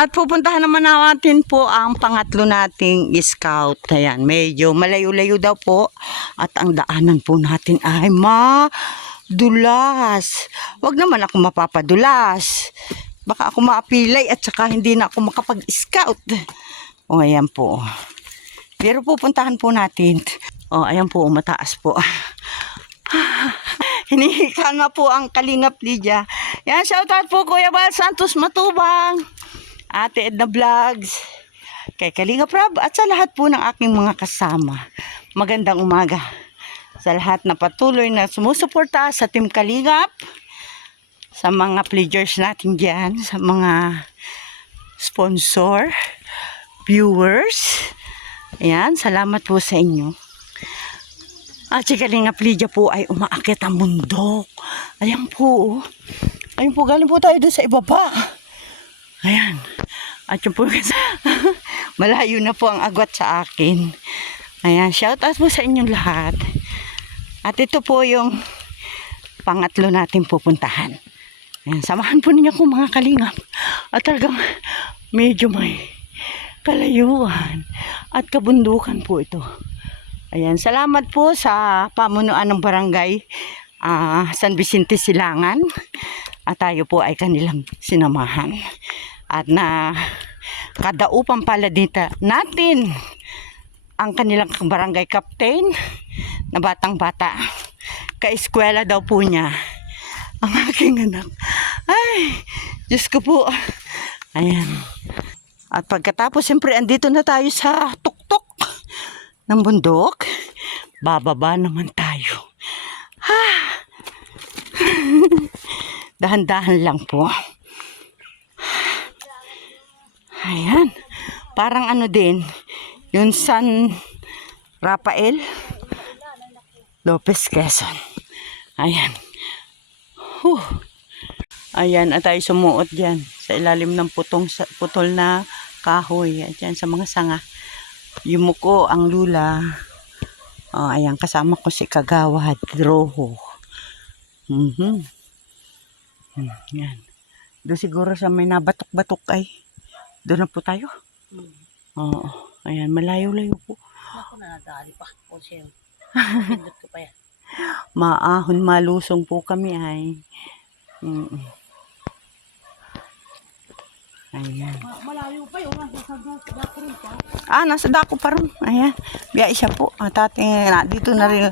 At pupuntahan naman natin po ang pangatlo nating scout. Ayan, medyo malayo-layo daw po. At ang daanan po natin ay madulas. Wag naman ako mapapadulas. Baka ako maapilay at saka hindi na ako makapag-scout. O, ayan po. Pero pupuntahan po natin. O, ayan po, mataas po. Hinihika nga po ang Kalingap Lydia. Yan, shoutout po Kuya Bal Santos Matubang. Ate Edna Vlogs, kay Kalingap Rab at sa lahat po ng aking mga kasama. Magandang umaga sa lahat na patuloy na sumusuporta sa Team Kalingap, sa mga pledgers natin dyan, sa mga sponsor, viewers. Ayan, salamat po sa inyo. At si Kalingap Lydia po ay umaakit ang bundok. Ayan po. Ayun po, galing po tayo doon sa ibaba. Ayan. At yung po, malayo na po ang agwat sa akin. Ayan, shout out po sa inyong lahat. At ito po yung pangatlo natin pupuntahan. Ayan, samahan po ninyo ko mga kalingap. At talagang medyo may kalayuan at kabundukan po ito. Ayan, salamat po sa pamunuan ng barangay San Vicente Silangan. At tayo po ay kanilang sinamahan. At na kadaupan pala dito natin ang kanilang barangay captain na batang-bata. Ka-eskwela daw po niya ang aking anak. Ay, Diyos ko po. Ayan. At pagkatapos, siyempre, andito na tayo sa tuktok ng bundok. Bababa naman tayo. Dahan-dahan lang po. Ayan. Parang ano din, yung San Rafael Lopez Quezon. Ayan. Ayan, at tayo sumuot dyan sa ilalim ng putol na kahoy. At dyan sa mga sanga. Yumuko ang lula. Ayan, kasama ko si Kagawad Rojo. Yan. Doon siguro sa may nabatok-batok ay doon na po tayo. Oo. Ayan, malayo-layo po. Ako na nadali pa. O siya. Pindot ko pa yan. Maahon, malusong po kami ay. Ayan. Malayo pa yun. Nasa dako rin pa. Nasa dako pa rin. Ayan. Biya siya po. Dito na rin.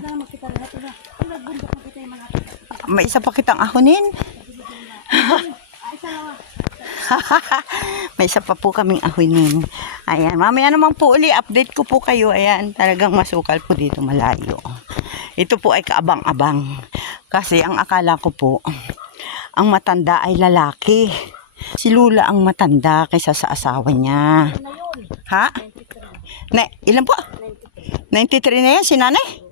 May isa pa kitang ahonin. May isa pa po kaming ahonin. Ayan. Mamaya naman po uli. Update ko po kayo. Ayan. Talagang masukal po dito. Malayo. Ito po ay kaabang-abang. Kasi ang akala ko po, ang matanda ay lalaki. Si Lula ang matanda kaysa sa asawa niya. Ha? Ilan po? 93 na yan, si nanay?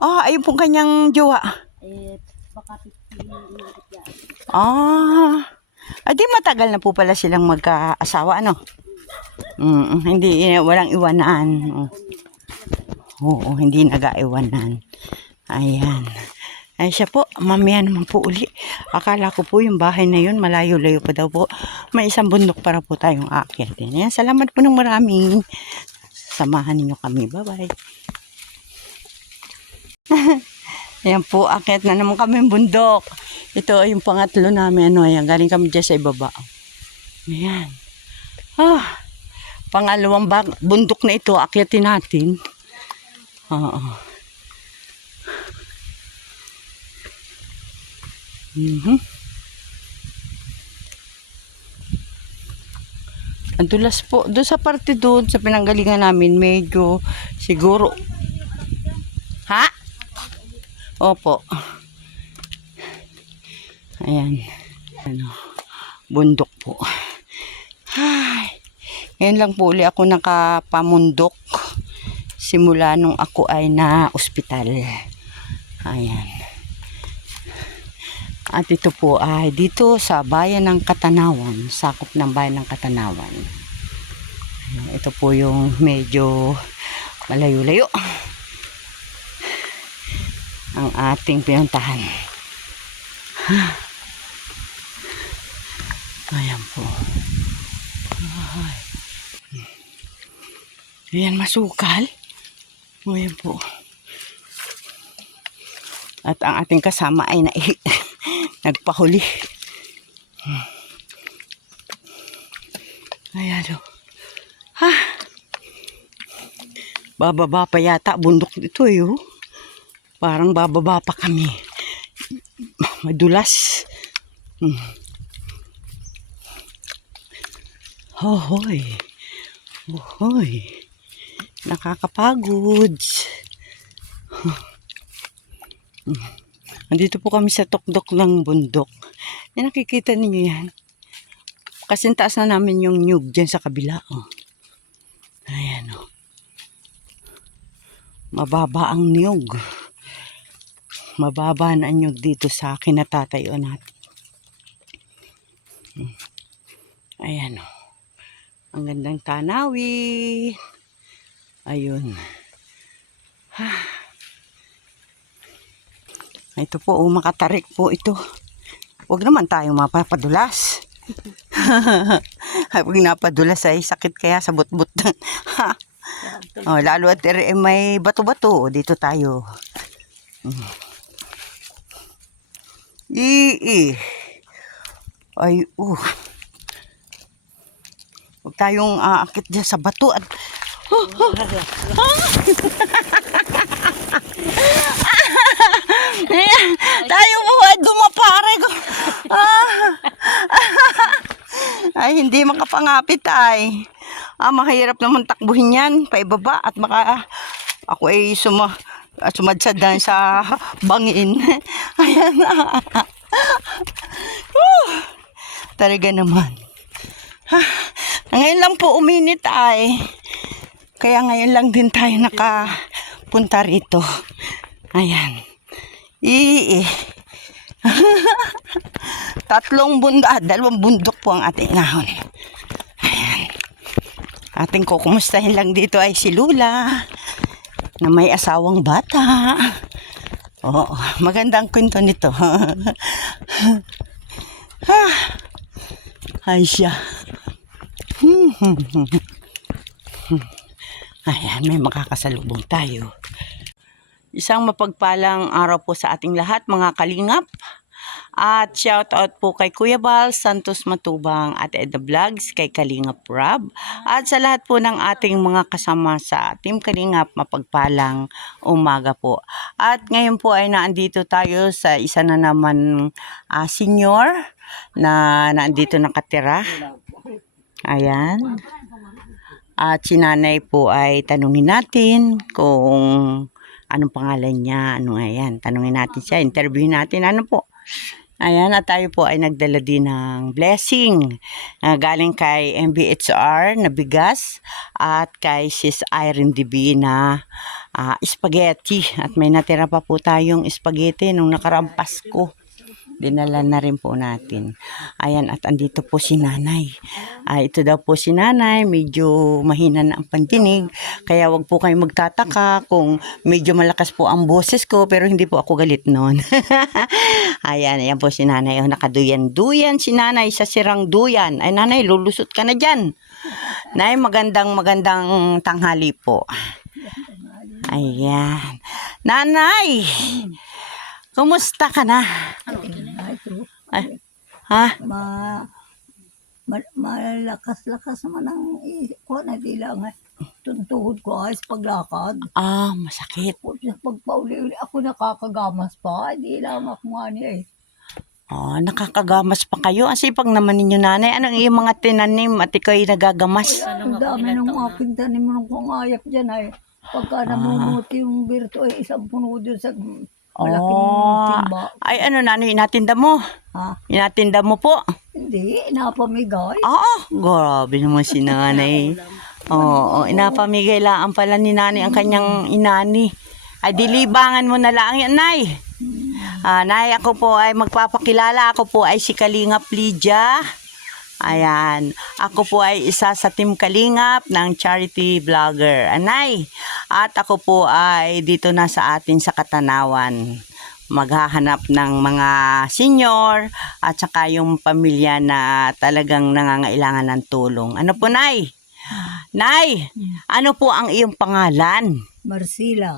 Ayun po kanyang jowa. Baka 50 Di matagal na po pala silang magka-asawa, ano? Walang iwanan. Oo, hindi nag-aiwanan. Ayan. Ay siya po, mamaya naman po uli. Akala ko po yung bahay na yun, malayo-layo pa daw po. May isang bundok para po tayong aakyatin. Ayan, salamat po ng marami. Samahan ninyo kami. Bye-bye. Ayan po, akyat na naman kami yung bundok. Ito ay yung pangatlo namin. Ayan, galing kami dyan sa ibaba. Ayan. Pangalawang bundok na ito, akyatin natin. Ang dulas po. Doon sa parte doon, sa pinanggalingan namin, medyo siguro. Ha? Opo. Ayan. Bundok po. Ngayon lang po uli ako nakapamundok. Simula nung ako ay na ospital. Ayan. At ito po ay dito sa bayan ng Katanawan, sakop ng bayan ng Katanawan. Ito po yung medyo malayo-layo ang ating pinuntahan. Ayan po. Ayan, masukal. Ayan po. At ang ating kasama ay nagpahuli. Ayan o. Ha! Bababa pa yata. Bundok dito eh. Oh. Parang bababa pa kami. Madulas. Hohoy. Hohoy. Nakakapagod. Andito po kami sa tuktok ng bundok. Yan, nakikita ninyo yan. Kasi taas na namin yung nyug dyan sa kabila. Oh. Ayan o. Oh. Mababa ang nyug. Mababa na ang nyug dito sa kinatatayo natin. Ayan o. Oh. Ang gandang tanawin. Ayun. Ito po, makatarik po ito. Huwag naman tayo mapapadulas. Pag napadulas ay sakit kaya sa but-but. Oh, lalo at may bato-bato. Dito tayo. Ay, huwag tayong aakit dyan sa bato at tayo po ay dumapare ko. Ay, hindi makapangapit ay. Mahirap naman takbuhin yan, paibaba at baka ako ay sumadsad na sa bangin. Ayan. Talaga naman. Ngayon lang po uminit ay. Kaya ngayon lang din tayo nakapunta rito. Ayan. Dalawang bundok po ang ating inahon. Ayan. Ating kukumustahin lang dito ay si Lula na may asawang bata. Oo, magandang kwento nito. Ay siya. Ayan, may makakasalubong tayo. Isang mapagpalang araw po sa ating lahat, mga kalingap. At shout out po kay Kuya Bal Santos Matubang at Edna Vlogs, kay Kalingap Rob. At sa lahat po ng ating mga kasama sa Team Kalingap, mapagpalang umaga po. At ngayon po ay naandito tayo sa isa na naman senior na naandito nakatira. Ayan. At si nanay po ay tanungin natin kung anong pangalan niya, ano ayan. Tanungin natin siya, interviewin natin, ano po. Ayan, at tayo po ay nagdala din ng blessing galing kay MBHR na bigas at kay Sis Irene DB na spaghetti. At may natira pa po tayong spaghetti nung nakaraang Pasko. Dinala na rin po natin. Ayan, at andito po si nanay. Ito daw po si nanay, medyo mahina na ang pandinig. Kaya wag po kayo magtataka kung medyo malakas po ang boses ko, pero hindi po ako galit noon. Ayan, ayan po si nanay. Nakaduyan-duyan si nanay sa sirang duyan. Ay nanay, lulusot ka na dyan. Nay, magandang tanghali po. Ayan. Nanay! Kumusta ka na? Ay, ha? Malakas-lakas naman ang ko na di lang tuntuhod ko ay sa paglakad. Masakit. Sa pagpauli-uli ako nakakagamas pa. Di lang ako nga niya Nakakagamas pa kayo. Ang sipag naman ninyo, nanay. Anong iyong mga tinanim at ikaw ay nagagamas? Ang dami ng mga pintanim mo ng pangayap dyan ay. Pagka namumuti yung birto ay isang puno dyan sa malaking timba. Ay ano nanay, inatinda mo? Inatinda mo po? Hindi, inapamigay. Grabe naman si nanay. Oo, inapamigay lang pala ni nanay ang kanyang inani. Ay dilibangan mo na lang yan, nay. Nay, ako po ay magpapakilala. Ako po ay si Kalingap Lydia. Ayan. Ako po ay isa sa Team Kalingap ng charity vlogger. Anay. At ako po ay dito na sa atin sa Katanawan. maghahanap ng mga senior at saka yung pamilya na talagang nangangailangan ng tulong. Ano po, Nay? Nay, ano po ang iyong pangalan? Marcila,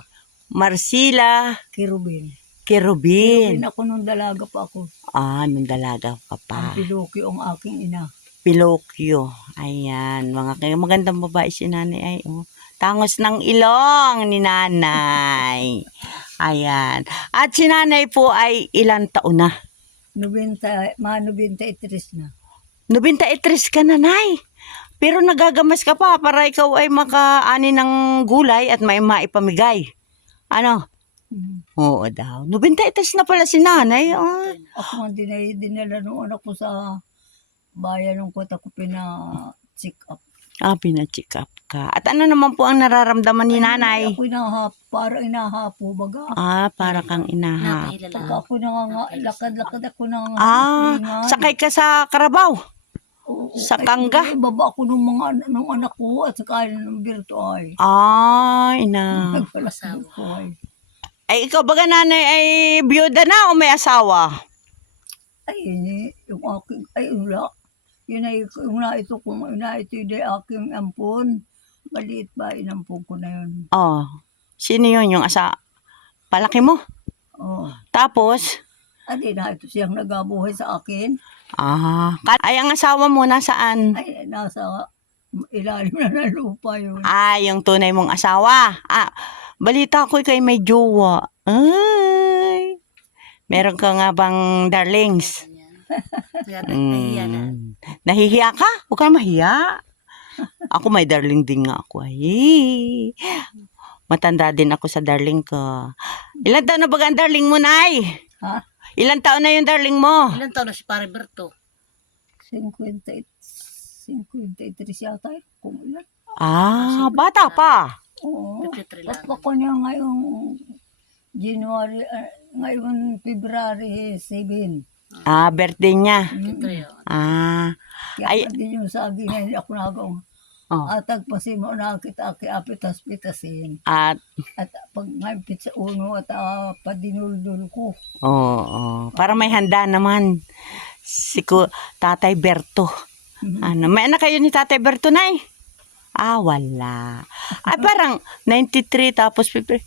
Marcila Kirubin. Kirubin. Kirubin ako nung dalaga pa ako. Nung dalaga ka pa. Ang Pilokyo ang aking ina. Pinocchio. Ayan, magandang babae si nanay ay. Oh. Tangos ng ilong ni nanay. Ayan. At si nanay po ay ilang taon na? 93 na. 93 ka na, Nay. Pero nagagamas ka pa para ikaw ay makaani ng gulay at may maipamigay. Ano? Mhm. Oo daw. 93 na pala si nanay. Ako ang dinala nung anak ko sa bayan ng kota ko pina-check up. Pina-check up ka. At ano naman po ang nararamdaman ni nanay? Ako parang inahapo baga. Para kang inaha. Pag ako lakad-lakad ako Sakay ka sa karabaw. Sa kangga. Baba ako nung anak ko at saka ng virtual. Nagpalasal ko ay. Ay, ikaw baga nanay ay biyuda na o may asawa? Ay, yung aking, wala. Yun ay, yung ito yung aking ampon. Maliit ba, inampon ko na yun. Sino yun yung palaki mo? Tapos? Adi na, ito siyang nagabuhay sa akin. Ay, ang asawa mo nasaan? Ay, nasa ilalim na ng lupa yun. Yung tunay mong asawa. Balita ko kay may jowa. Ay, meron ka nga bang darlings? Nahihiya ka? Huwag ka mahiya. Ako may darling din nga ako. Ay, matanda din ako sa darling ko. Ilan taon na ba ang darling mo, Nay? Ha? Ilan taon na yung darling mo? Ilan taon na si Pare Berto? 53 yata kung ilan. Bata pa. Oo. 53 lang. At ako niya ngayong January, ngayon February 7. Birthday niya. 53 yun. Kaya din yung saging ngayon ako nagawang. Atag pa si mo nakita aki apitas-pitasin. At pag ngaypit sa uno at padinuldul ko. Para may handa naman. Tatay Berto. May anak kayo ni Tatay Berto, Nay? Wala. Parang 93 tapos 50.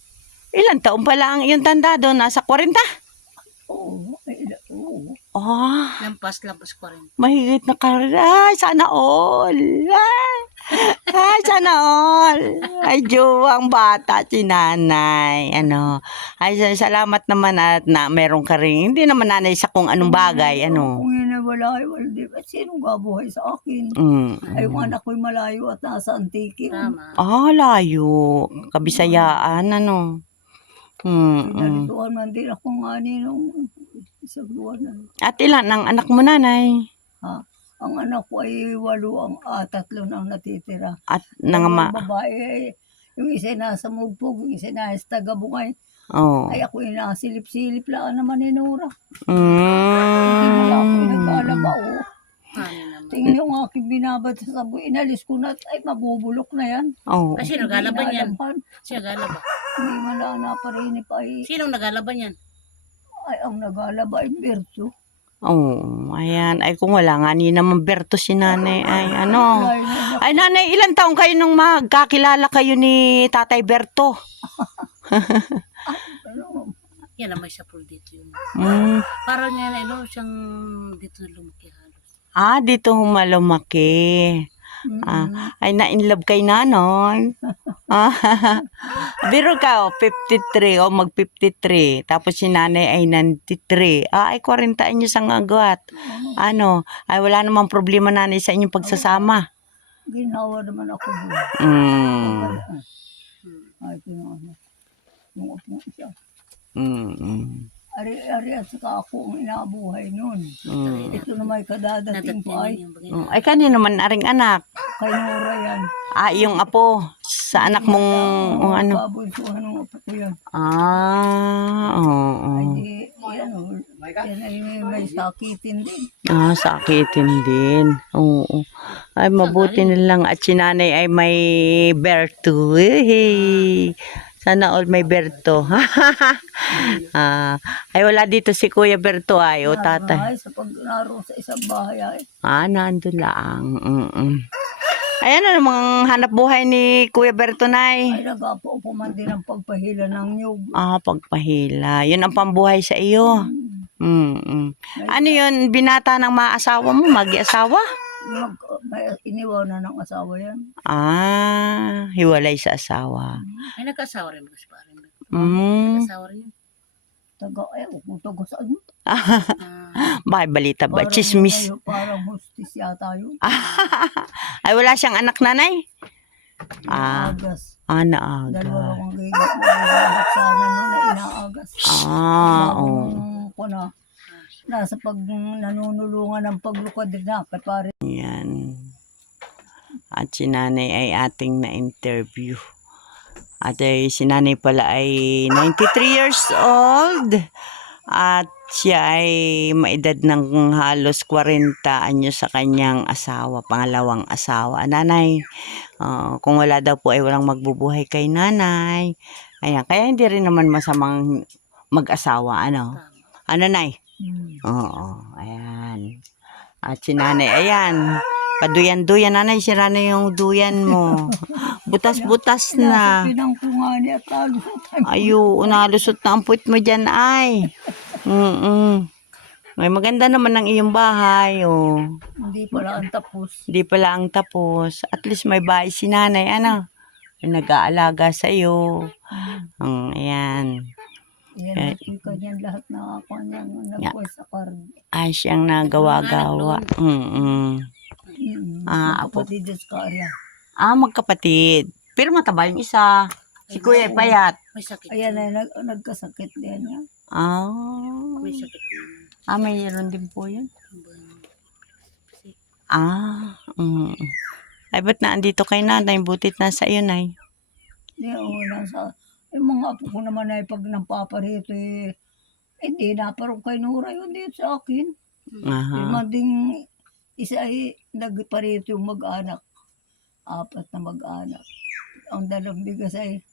Ilan taon pala ang iyong tanda doon? Nasa 40? Oo. Lampas 40. Mahigit na Ay, sana all. Ay, sana all. Ay, jowa ang bata si nanay. Ay, salamat naman at meron ka rin. Hindi naman nanay sa kung anong bagay. Kung yun ay wala, di ba? Sinong gabuhay sa akin? Ay, yung anak ko'y malayo at nasa Antique. Tama. Layo. Kabisayaan, Pinalituan man din ako nga nung isang buwan na. At ilan ang anak mo, nanay? Ang anak ko ay 8, ang 3 nang natitira. At Ang babae, yung isa nasa Mugpog, yung isa nasa Tagabungay. Ay ako inasilip-silip lang naman ni Nora. Hindi wala ako nagkalaba Tingnan yung aking binabad sa saboy. Inalis ko na, ay mabubulok na yan. Kasi nagalaban yan. Siya galaba. Hindi man na parinip ay. Sino nagalaban yan? Ay, ang nagalaba ay Berto. Ayan. Ay, kung wala nga ni naman Berto si nanay. Ay, nanay, ilan taong kayo nung magkakilala kayo ni Tatay Berto? Yan na may sapul dito yun. Parang yan, siyang dito lumaki halos. Dito humalumaki. Ay, na-inlove kay nanay. Biro ka, 53 o mag-53. Tapos si nanay ay 93. Ay, 40 anyos ang agwat. Ay, wala namang problema nanay sa inyong pagsasama. Ginawa naman ako doon. Ay, ginawa. Yung upo siya. Ari-ari at saka ako ang inabuhay nun. Ito na may kadadating pa ay. Ay, kanino man aring anak? Kay Nora yan. Yung apo. Sa anak mong Babunsuhan ng apo ko yan. Yan ay may sakitin din. Sakitin din. Oo. Ay, mabuti na lang at si nanay ay may Berto. Sana all may Berto. Ay, wala dito si Kuya Berto ay, o tatay. Ay, sa pag naroon sa isang bahay ay. Nandun lang. Ayan na namang hanap buhay ni Kuya Berto, Nay. Ay, nag-apo man din ang pagpahila ng nyug. Pagpahila. Yun ang pambuhay sa iyo. Ano yun, binata ng mga asawa mo, mag-asawa? Iniwanan ng asawa yan. Hiwalay sa asawa. Ay, nagkasawa rin ba si Paring Berto? Mm. Nagkasawa rin yun. Taga saan mo? Bakit balita ba? Chismis. Parang hostis yata yun. Ay, wala siyang anak, nanay? Inaagas. Naaga. Dalawang gigit sana nun na inaagas. Kuna, nasa pag nanunulungan ng paglukad din na. Pare. Yan. At si nanay ay ating na-interview. At si nanay pala ay 93 years old. At siya ay maedad ng halos 40 anyo sa kanyang asawa, pangalawang asawa. Nanay, kung wala daw po ay walang magbubuhay kay nanay. Ayan, kaya hindi rin naman masamang mag-asawa. Ano, nay? Oo, ayan. At si nanay, ayan. Paduyan-duyan, nanay, sira na yung duyan mo. Butas-butas na. Pinangkungani at talusutan. Nalusot na ang puwit mo dyan, ay. Ay, maganda naman ang iyong bahay, Hindi pala ang tapos. Hindi pala ang tapos. At least may bahay si nanay, ano? Ay, nag-aalaga sa iyo. Ayan. Yan, kanyan lahat na kanyang nagpuwes sa card. Ay, siyang nagawa-gawa. Kapatid sa karya. Magkapatid. Pero mataba yung isa. Si Kuya ay payat. May sakit. Ayan ay nagkasakit din niya. May sakit din. Mayroon din po yun. Ay, ba't na andito kay nanay? Butit na sa iyo, nay. Nasa, yung mga apo ko naman ay pag napaparito hindi na parang kay Nora yun dito sa akin. Yung ding isa ay nagparito yung mag-anak. 4 na mag-anak. Ang dalawang bigas ay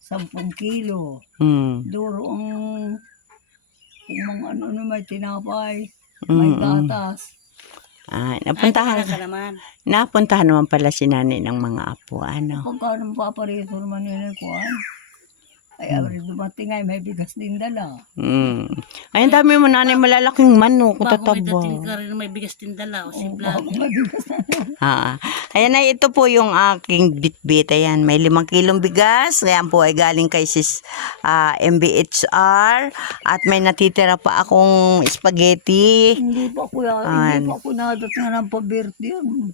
10 kilo. Duro ang mga may tinapay, may gatas. Napuntahan naman pala si nanay ng mga apo, ano? Pagka paparito naman yun ay kuhan. Ay, dumating ay may bigas din dala. Ay, ang dami mo nanay malalaking manok. Bago may dating ka rin may bigas din dala o si Vlog. Ayan ay, ito po yung aking bit-bit. Ayan, may 5 kilong bigas. Ayan po ay galing kay sis MBHR. At may natitira pa akong spaghetti. Hindi pa ko nadating ng pa-birthday yun.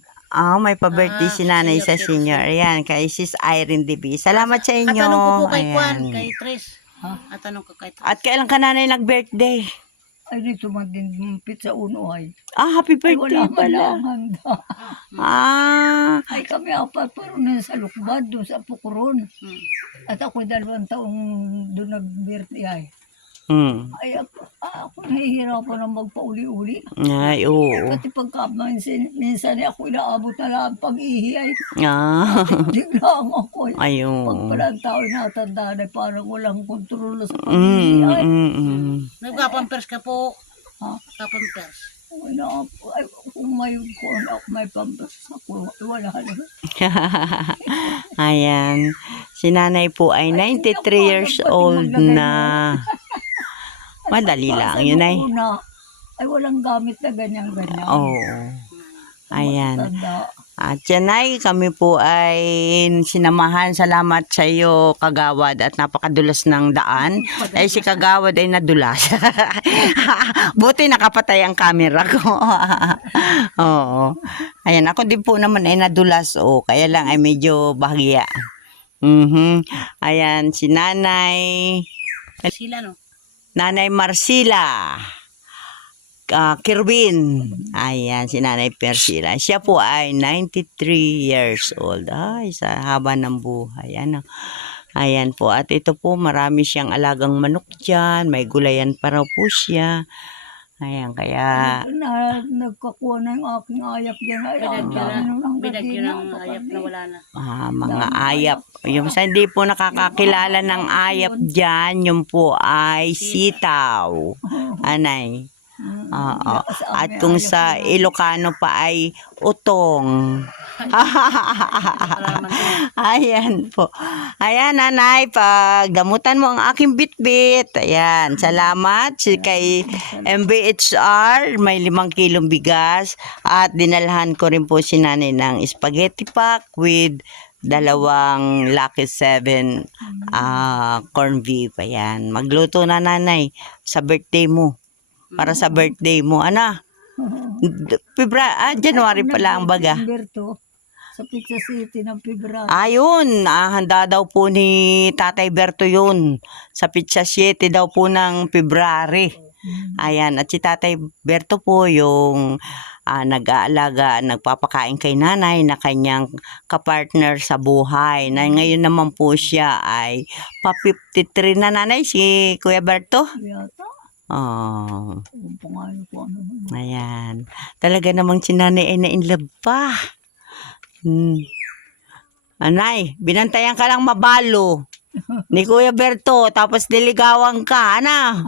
May pa-birthday si nanay sa senior. Ayan, kay sis Irene DB. Salamat sa inyo. At tanong ko po kay Juan, Ayan. kay Tres. At tanong ko kay Tres. At kailan ka nanay nag-birthday? Ay, dito man din pizza uno ay. Happy Ay, birthday wala pala. ang handa. Ay, kami apat pero na sa Lukbad, doon sa Pukuron. At ako 2 taong doon nag-birthday ay. Ay, ako nahihirapan na magpauli-uli. Ay, oo. Kasi pagka minsan ako inaabot na lang pag-ihi ay. Biglang ako. Ayun. Pag pala ang tao natanda na parang walang kontrol sa pag-ihi ay. Nagpapampers ka po. Kapampers. Ay, kung may pampers ako, wala na. Ayan. Si nanay po ay 93 years old na. Madali lang yun ay. Ay, walang gamit na ganyan-ganyan. Ayan. At yan ay, kami po ay sinamahan. Salamat sa iyo, Kagawad. At napakadulas ng daan. Ay, si Kagawad ay nadulas. Buti nakapatay ang camera ko. Oo. Ayan, ako din po naman ay nadulas. Kaya lang ay medyo bahagya. Ayan, si nanay. Sila, no? Nanay Marcila Kirwin. Ayan, si Nanay Persila. Siya po ay 93 years old. Ay, sa haba ng buhay. Ano? Ayan po. At ito po, marami siyang alagang manok dyan. May gulayan pa raw po siya. Ayan, kaya Nagkakuha na yung aking ayap dyan. Ay, ang dami nung Binagyo nanggagina. ng ayap na wala na. mga ayap. Yung sa hindi po nakakakilala ng ayap dyan, yung po ay sitaw. Anay. Oo. At kung sa Ilocano pa ay utong. Wala naman doon. Ayan po. Ayan, nanay, paggamutan mo ang aking bitbit. Ayan, salamat kay MBHR. May 5 kilong bigas. At dinalhan ko rin po si nanay ng spaghetti pack with 2 Lucky 7 corn beef. Ayan, magluto na nanay sa birthday mo. Para sa birthday mo. Ana? January pala ang baga. Humberto, sa Pizza City ng February. Ayun, handa daw po ni Tatay Berto yun. Sa Pizza 7 daw po ng February. Ayan, at si Tatay Berto po yung nag-aalaga, nagpapakain kay nanay na kanyang kapartner sa buhay. Na ngayon naman po siya ay pa-53 na nanay, si Kuya Berto. Yata. Oh, Kung pangalan ko ano. ayan. Talaga namang si nanay ay na-inlove pa. Anay, binantayan ka lang mabalo ni Kuya Berto, tapos niligawan ka, ana?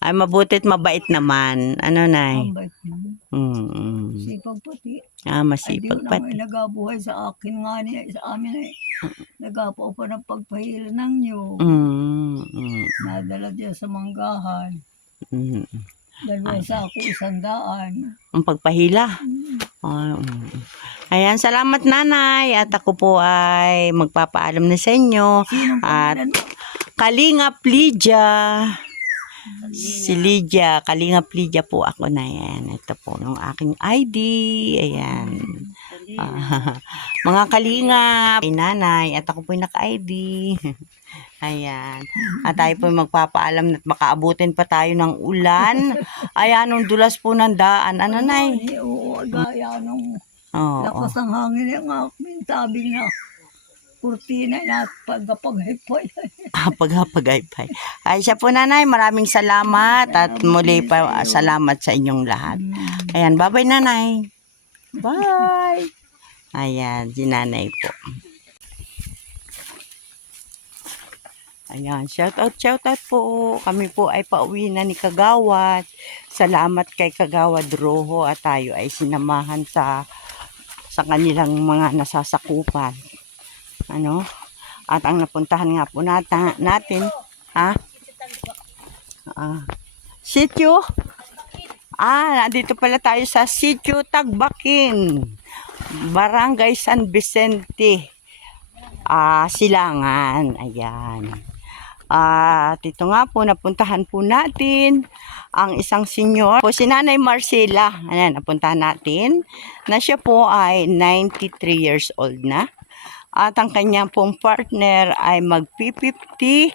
Ay, mabutit mabait naman. Ano, nay? Ang bait niya. Mm. Sipag pati. Ah, Ay, di masipag ko naman pati. nagabuhay sa akin nga niya. Sa amin ay nagapaw pa ng pagpahila ng niyo. Nadala diyan sa manggahan. Mm. 2 sako, 100. Ang pagpahila. Ayan, salamat nanay. At ako po ay magpapaalam na sa inyo. Sinong At pangalan mo? Kalingap Lydia. Si Lydia, Kalingap Lydia po ako na yan. Ito po yung aking ID. Ayan. Mga kalingap, ay nanay, at ako po yung naka-ID. Ayan. At tayo po magpapaalam at baka abutin pa tayo ng ulan. Ayan, nung dulas po ng daan. Ano, nay? Oo, gaya nung Oo. lakas ang hangin yung aking tabing na kurtina na pagkapag-hipay. Pagay-pay. Ay, siya po nanay, maraming salamat at muli pa salamat sa inyong lahat. Ayan, bye-bye nanay. Bye! Ayan, si nanay po. Ayan, shout out po. Kami po ay pauwi na ni Kagawad. Salamat kay Kagawad Rojo at tayo ay sinamahan sa kanilang mga nasasakupan. Ano? At ang napuntahan nga po natin, ha? Sityo? Nandito pala tayo sa Sityo Tagbakin. Barangay San Vicente. Silangan. Ayan. At ito nga po, napuntahan po natin ang isang senyor po, si Nanay Marcela. Ayan, napuntahan natin na siya po ay 93 years old na. At ang kanyang pong partner ay mag-53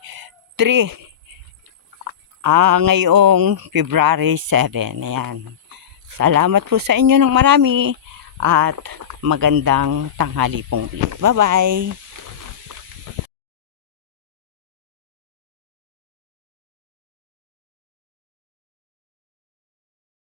ngayong February 7. Ayan. Salamat po sa inyo ng marami at magandang tanghali pong ulit. Bye-bye!